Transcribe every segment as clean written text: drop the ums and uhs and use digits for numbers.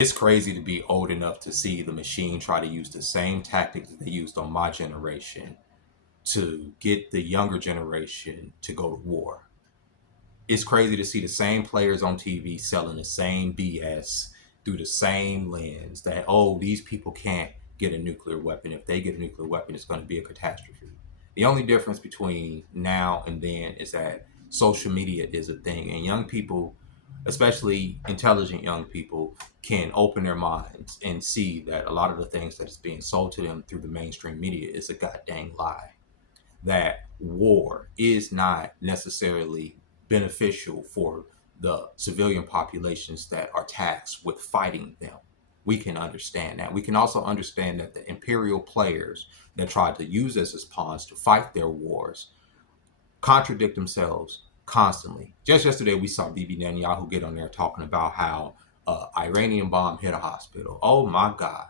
It's crazy to be old enough to see the machine try to use the same tactics that they used on my generation to get the younger generation to go to war. It's crazy to see the same players on TV selling the same BS through the same lens that, oh, these people can't get a nuclear weapon. If they get a nuclear weapon, it's going to be a catastrophe. The only difference between now and then is that social media is a thing, and young people, especially intelligent young people, can open their minds and see that a lot of the things that is being sold to them through the mainstream media is a goddamn lie. That war is not necessarily beneficial for the civilian populations that are tasked with fighting them. We can understand that. We can also understand that the imperial players that tried to use us as pawns to fight their wars contradict themselves constantly. Just yesterday, we saw Bibi Netanyahu get on there talking about how Iranian bomb hit a hospital. Oh my God.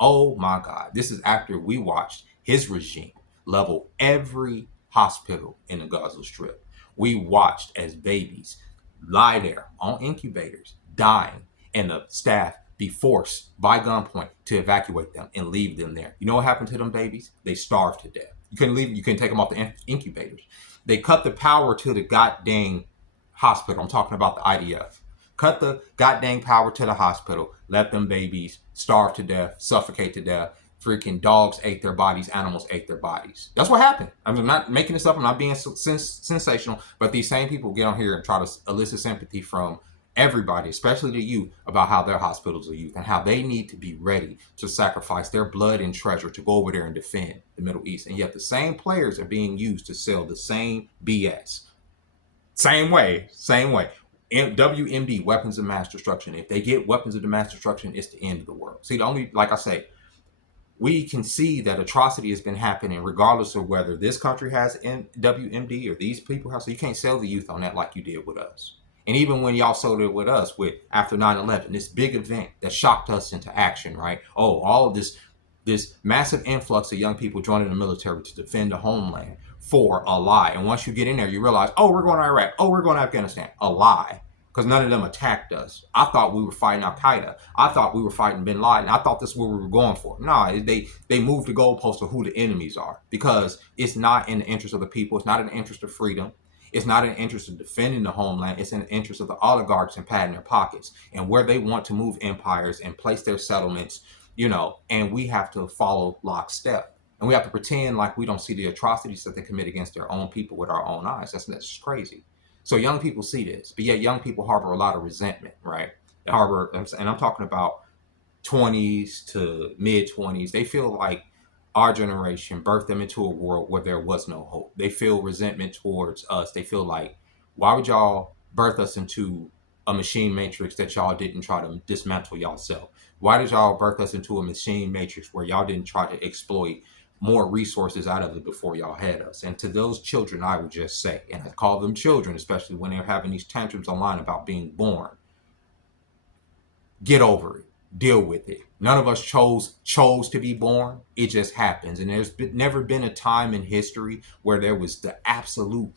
Oh my God. This is after we watched his regime level every hospital in the Gaza Strip. We watched as babies lie there on incubators, dying, and the staff be forced by gunpoint to evacuate them and leave them there. You know what happened to them babies? They starved to death. You couldn't leave. You couldn't take them off the incubators. They cut the power to the goddamn hospital. I'm talking about the IDF. Cut the goddamn power to the hospital. Let them babies starve to death, suffocate to death. Freaking dogs ate their bodies. Animals ate their bodies. That's what happened. I'm not making this up. I'm not being sensational. But these same people get on here and try to elicit sympathy from everybody, especially the youth, about how their hospitals are used and how they need to be ready to sacrifice their blood and treasure to go over there and defend the Middle East. And yet the same players are being used to sell the same BS. Same way, same way. WMD, weapons of mass destruction. If they get weapons of mass destruction, it's the end of the world. See, the only, like I say, we can see that atrocity has been happening regardless of whether this country has WMD or these people have. So you can't sell the youth on that like you did with us. And even when y'all sold it with us with after 9/11, this big event that shocked us into action, right? Oh, all of this massive influx of young people joining the military to defend the homeland for a lie. And once you get in there, you realize, oh, we're going to Iraq. Oh, we're going to Afghanistan. A lie. Because none of them attacked us. I thought we were fighting Al Qaeda. I thought we were fighting Bin Laden. I thought this is what we were going for. Nah, they moved the goalpost to who the enemies are because it's not in the interest of the people. It's not in the interest of freedom. It's not in the interest of defending the homeland. It's in the interest of the oligarchs and padding their pockets and where they want to move empires and place their settlements, and we have to follow lockstep. And we have to pretend like we don't see the atrocities that they commit against their own people with our own eyes. That's just crazy. So young people see this, but yet young people harbor a lot of resentment, right? They harbor, and I'm talking about 20s to mid 20s. They feel like our generation birthed them into a world where there was no hope. They feel resentment towards us. They feel like, why would y'all birth us into a machine matrix that y'all didn't try to dismantle yourself? Why did y'all birth us into a machine matrix where y'all didn't try to exploit more resources out of it before y'all had us? And to those children, I would just say, and I call them children, especially when they're having these tantrums online about being born, get over it. Deal with it. None of us chose to be born. It just happens. And never been a time in history where there was the absolute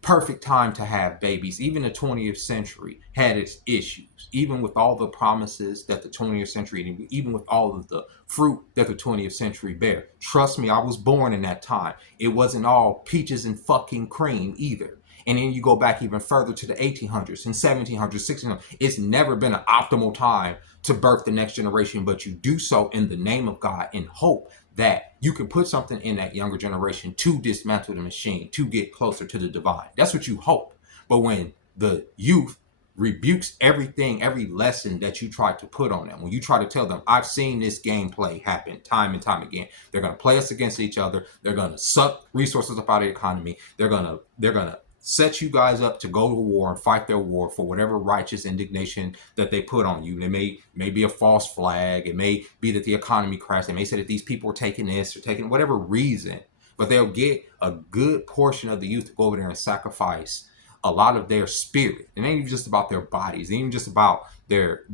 perfect time to have babies. Even the 20th century had its issues. Even with all the promises that the 20th century, even with all of the fruit that the 20th century bear. Trust me, I was born in that time. It wasn't all peaches and fucking cream either. And then you go back even further to the 1800s and 1700s, 1600s. It's never been an optimal time to birth the next generation, but you do so in the name of God in hope that you can put something in that younger generation to dismantle the machine, to get closer to the divine. That's what you hope. But when the youth rebukes everything, every lesson that you try to put on them, when you try to tell them, I've seen this gameplay happen time and time again. They're going to play us against each other. They're going to suck resources up out of the economy. They're going to set you guys up to go to war and fight their war for whatever righteous indignation that they put on you. It may be a false flag. It may be that the economy crashed. They may say that these people are taking this or taking whatever reason, but they'll get a good portion of the youth to go over there and sacrifice a lot of their spirit. It ain't even just about their bodies. It ain't even just about their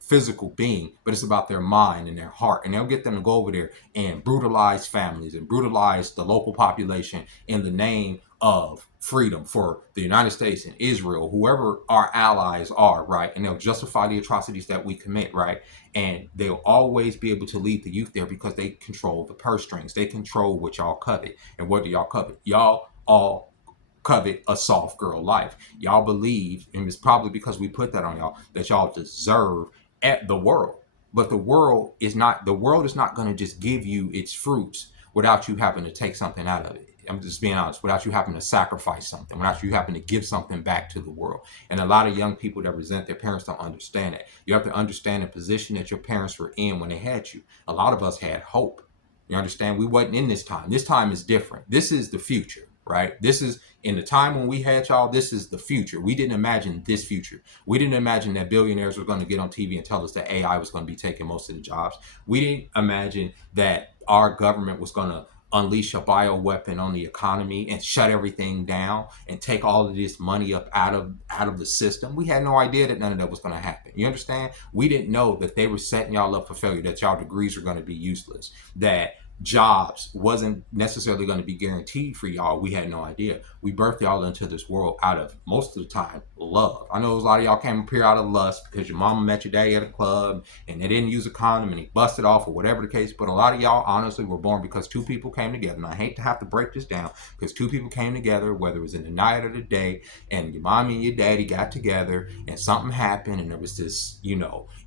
physical being, but it's about their mind and their heart. And they'll get them to go over there and brutalize families and brutalize the local population in the name of freedom for the United States and Israel, whoever our allies are, right? And they'll justify the atrocities that we commit, right? And they'll always be able to lead the youth there because they control the purse strings. They control what y'all covet. And what do y'all covet? Y'all all covet a soft girl life. Y'all believe, and it's probably because we put that on y'all, that y'all deserve at the world. But the world is not going to just give you its fruits without you having to take something out of it. I'm just being honest, without you having to sacrifice something, without you having to give something back to the world. And a lot of young people that resent their parents don't understand it. You have to understand the position that your parents were in when they had you. A lot of us had hope. You understand? We wasn't in this time. This time is different. This is the future, right? This is in the time when we had y'all. This is the future. We didn't imagine this future. We didn't imagine that billionaires were going to get on TV and tell us that AI was going to be taking most of the jobs. We didn't imagine that our government was going to unleash a bioweapon on the economy and shut everything down and take all of this money up out of the system. We had no idea that none of that was going to happen. You understand? We didn't know that they were setting y'all up for failure, that y'all degrees were going to be useless, that jobs wasn't necessarily going to be guaranteed for y'all. We had no idea. We birthed y'all into this world out of, most of the time, love. I know a lot of y'all came up here out of lust because your mama met your daddy at a club and they didn't use a condom and he busted off or whatever the case. But a lot of y'all honestly were born because two people came together. And I hate to have to break this down, because two people came together, whether it was in the night or the day, and your mommy and your daddy got together and something happened and there was this,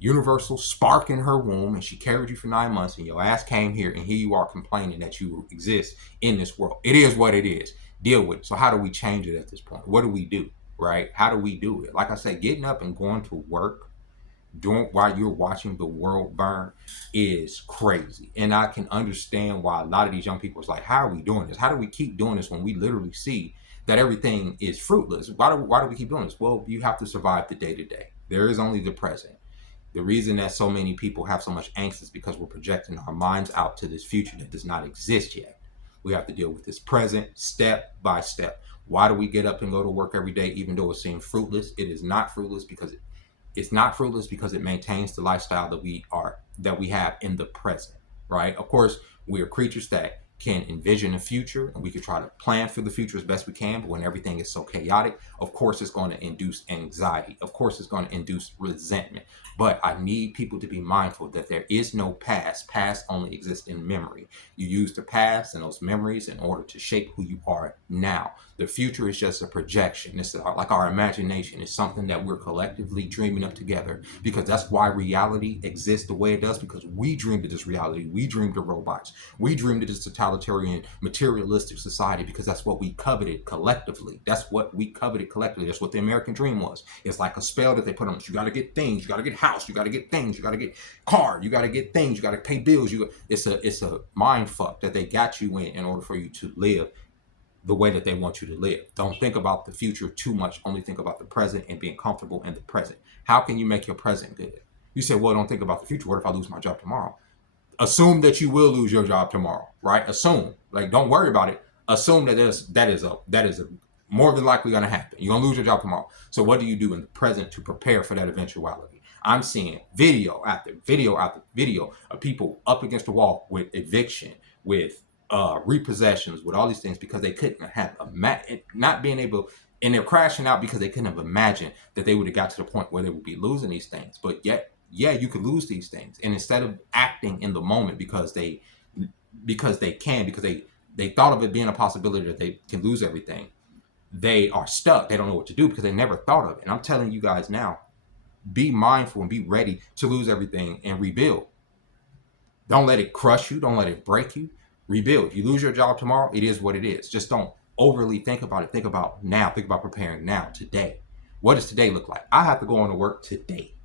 universal spark in her womb and she carried you for 9 months and your ass came here and here you are complaining that you exist in this world. It is what it is. Deal with it. So how do we change it at this point? What do we do, right? How do we do it? Like I said, getting up and going to work doing while you're watching the world burn is crazy. And I can understand why a lot of these young people is like, how are we doing this? How do we keep doing this when we literally see that everything is fruitless? Why do we keep doing this? Well, you have to survive the day to day. There is only the present. The reason that so many people have so much angst is because we're projecting our minds out to this future that does not exist yet. We have to deal with this present step by step. Why do we get up and go to work every day even though it seems fruitless? It is not fruitless because it maintains the lifestyle that we have in the present, right? Of course, we are creatures that can envision the future and we can try to plan for the future as best we can, but when everything is so chaotic, of course it's going to induce anxiety. Of course it's going to induce resentment. But I need people to be mindful that there is no past. Past only exists in memory. You use the past and those memories in order to shape who you are now. The future is just a projection. It's like our imagination. It's something that we're collectively dreaming up together, because that's why reality exists the way it does, because we dreamed of this reality. We dreamed of robots. We dreamed of this totalitarian, materialistic society because that's what we coveted collectively. That's what we coveted collectively. That's what the American dream was. It's like a spell that they put on us. You got to get things. You got to get house. You got to get things. You got to get car. You got to get things. You got to pay bills. It's a mind fuck that they got you in order for you to live the way that they want you to live. Don't think about the future too much. Only think about the present and being comfortable in the present. How can you make your present good? You say, well, don't think about the future. What if I lose my job tomorrow? Assume that you will lose your job tomorrow, right? Assume, like, don't worry about it. Assume that that is a more than likely going to happen. You're going to lose your job tomorrow. So what do you do in the present to prepare for that eventuality? I'm seeing video after video after video of people up against the wall with eviction, with repossessions, with all these things, because they couldn't have not being able, and they're crashing out because they couldn't have imagined that they would have got to the point where they would be losing these things. But yet, yeah, you could lose these things, and instead of acting in the moment because they thought of it being a possibility that they can lose everything, they are stuck. They don't know what to do because they never thought of it. And I'm telling you guys now, be mindful and be ready to lose everything and rebuild. Don't let it crush you. Don't let it break you. Rebuild. If you lose your job tomorrow, it is what it is. Just don't overly think about it. Think about now. Think about preparing now, today. What does today look like? I have to go on to work today.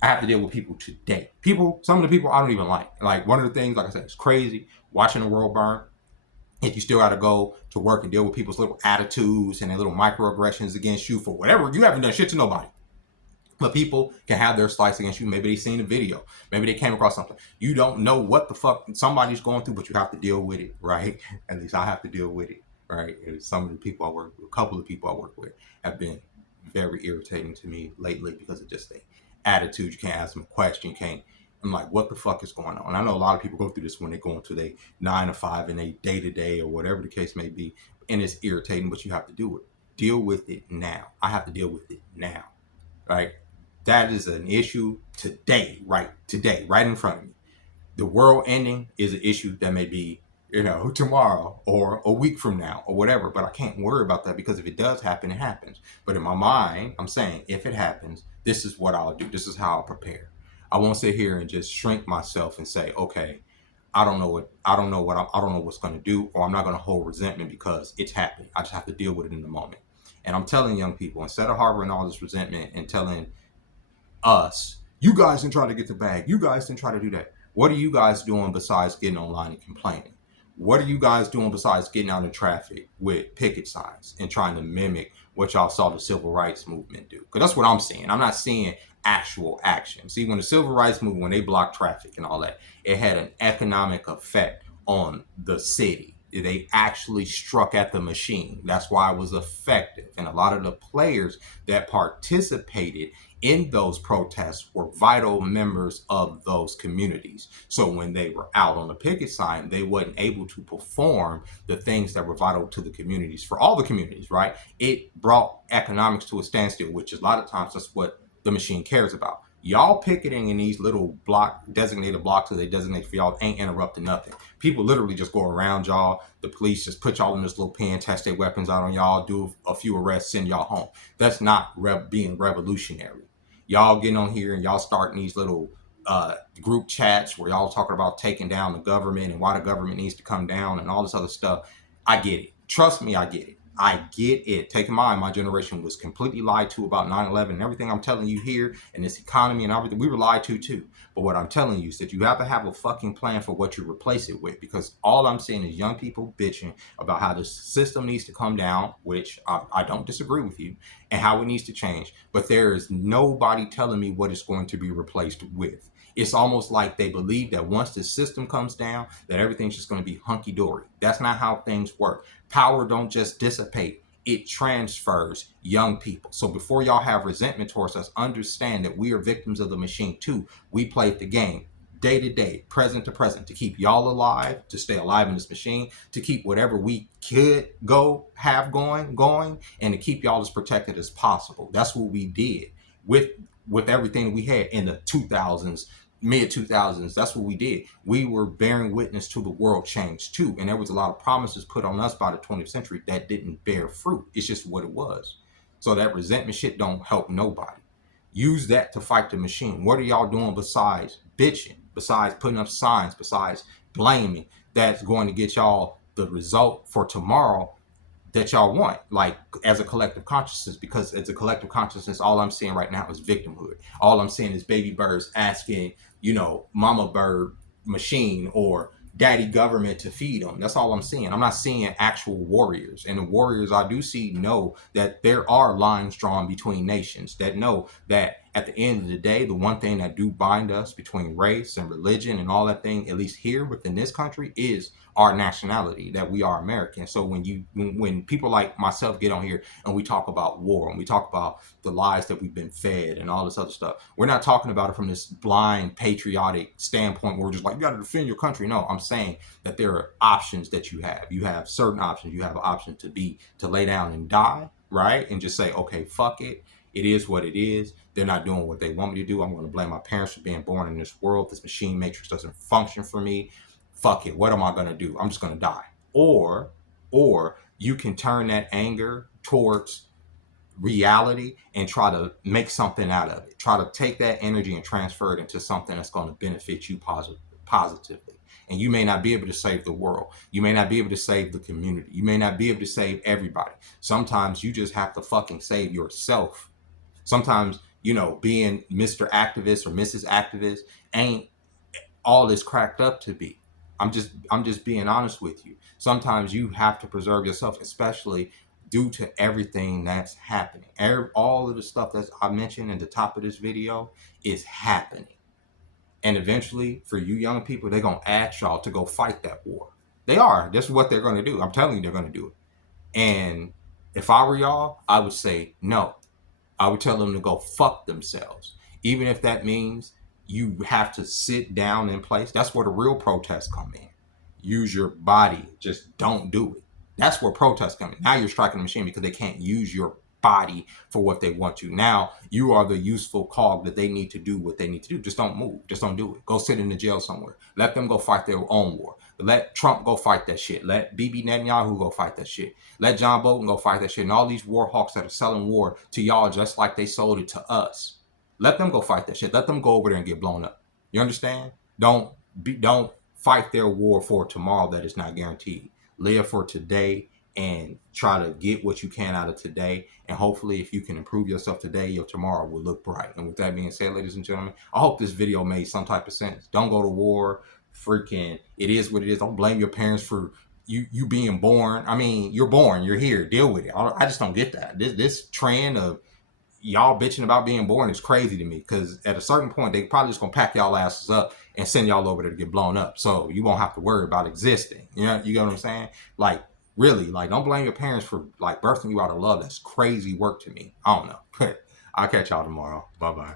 I have to deal with people today. Some of the people I don't even like. Like, one of the things, like I said, it's crazy watching the world burn. If you still got to go to work and deal with people's little attitudes and their little microaggressions against you for whatever, you haven't done shit to nobody. But people can have their slice against you. Maybe they seen a video. Maybe they came across something. You don't know what the fuck somebody's going through, but you have to deal with it, right? At least I have to deal with it, right? And some of the people I work with, a couple of people I work with, have been very irritating to me lately because of just the attitude. You can't ask them a question. You can't. I'm like, what the fuck is going on? And I know a lot of people go through this when they go into their 9 to 5 and they day to day or whatever the case may be. and it's irritating, but you have to do it. Deal with it now. I have to deal with it now, right? That is an issue today, right in front of me. The world ending is an issue that may be, tomorrow or a week from now or whatever, but I can't worry about that because if it does happen, it happens. But in my mind, I'm saying if it happens, this is what I'll do. This is how I'll prepare. I won't sit here and just shrink myself and say, okay, I don't know what's going to do, or I'm not going to hold resentment because it's happening. I just have to deal with it in the moment. And I'm telling young people, instead of harboring all this resentment and telling us, you guys didn't try to get the bag, you guys didn't try to do that. What are you guys doing besides getting online and complaining? What are you guys doing besides getting out in traffic with picket signs and trying to mimic what y'all saw the civil rights movement do? Because that's what I'm seeing. I'm not seeing actual action. See, when the civil rights movement, when they blocked traffic and all that, it had an economic effect on the city. They actually struck at the machine. That's why it was effective. And a lot of the players that participated in those protests were vital members of those communities. So when they were out on the picket sign, they wasn't able to perform the things that were vital to the communities, for all the communities, right? It brought economics to a standstill, which is a lot of times that's what the machine cares about. Y'all picketing in these little designated blocks that they designate for y'all ain't interrupting nothing. People literally just go around y'all. The police just put y'all in this little pen, test their weapons out on y'all, do a few arrests, send y'all home. That's not being revolutionary. Y'all getting on here and y'all starting these little group chats where y'all talking about taking down the government and why the government needs to come down and all this other stuff. I get it. Trust me, I get it. I get it. Take in mind, my generation was completely lied to about 9/11 and everything I'm telling you here and this economy and everything. We were lied to too. But what I'm telling you is that you have to have a fucking plan for what you replace it with, because all I'm seeing is young people bitching about how the system needs to come down, which I don't disagree with you, and how it needs to change. But there is nobody telling me what it's going to be replaced with. It's almost like they believe that once the system comes down, that everything's just going to be hunky-dory. That's not how things work. Power don't just dissipate. It transfers young people. So before y'all have resentment towards us, understand that we are victims of the machine too. We played the game day to day, present to present, to keep y'all alive, to stay alive in this machine, to keep whatever we could have going, and to keep y'all as protected as possible. That's what we did with everything that we had in the 2000s, mid 2000s. That's what we did. We were bearing witness to the world change too, and there was a lot of promises put on us by the 20th century that didn't bear fruit. It's just what it was. So that resentment shit don't help nobody. Use that to fight the machine. What are y'all doing besides bitching, besides putting up signs, besides blaming? That's going to get y'all the result for tomorrow that y'all want, like as a collective consciousness. Because as a collective consciousness, all I'm seeing right now is victimhood. All I'm seeing is baby birds asking, mama bird machine or daddy government to feed them. That's all I'm seeing. I'm not seeing actual warriors. And the warriors I do see know that there are lines drawn between nations, that know that at the end of the day, the one thing that do bind us between race and religion and all that thing, at least here within this country, is our nationality, that we are American. So when people like myself get on here and we talk about war and we talk about the lies that we've been fed and all this other stuff, we're not talking about it from this blind patriotic standpoint where we're just like, you got to defend your country. No, I'm saying that there are options that you have. You have certain options. You have an option to lay down and die, right? And just say, okay, fuck it. It is what it is. They're not doing what they want me to do. I'm going to blame my parents for being born in this world. This machine matrix doesn't function for me. Fuck it. What am I going to do? I'm just going to die. Or you can turn that anger towards reality and try to make something out of it. Try to take that energy and transfer it into something that's going to benefit you positively. And you may not be able to save the world. You may not be able to save the community. You may not be able to save everybody. Sometimes you just have to fucking save yourself. Sometimes, being Mr. Activist or Mrs. Activist ain't all it's cracked up to be. I'm just being honest with you. Sometimes you have to preserve yourself, especially due to everything that's happening. All of the stuff that I mentioned at the top of this video is happening. And eventually, for you young people, they're going to ask y'all to go fight that war. They are. That's what they're going to do. I'm telling you, they're going to do it. And if I were y'all, I would say no. I would tell them to go fuck themselves. Even if that means you have to sit down in place. That's where the real protests come in. Use your body. Just don't do it. That's where protests come in. Now you're striking the machine because they can't use your body for what they want to. Now you are the useful cog that they need to do what they need to do. Just don't move. Just don't do it. Go sit in the jail somewhere. Let them go fight their own war. Let Trump go fight that shit. Let Bibi Netanyahu go fight that shit. Let John Bolton go fight that shit. And all these war hawks that are selling war to y'all just like they sold it to us. Let them go fight that shit. Let them go over there and get blown up. You understand? Don't fight their war for tomorrow that is not guaranteed. Live for today and try to get what you can out of today. And hopefully if you can improve yourself today, your tomorrow will look bright. And with that being said, ladies and gentlemen, I hope this video made some type of sense. Don't go to war. Freaking, it is what it is. Don't blame your parents for you being born. I mean, you're born. You're here. Deal with it. I just don't get that. This trend of y'all bitching about being born is crazy to me, because at a certain point they probably just gonna pack y'all asses up and send y'all over there to get blown up, so you won't have to worry about existing. You know what I'm saying? Like, really, like, don't blame your parents for like birthing you out of love. That's crazy work to me. I don't know. I'll catch y'all tomorrow. Bye bye.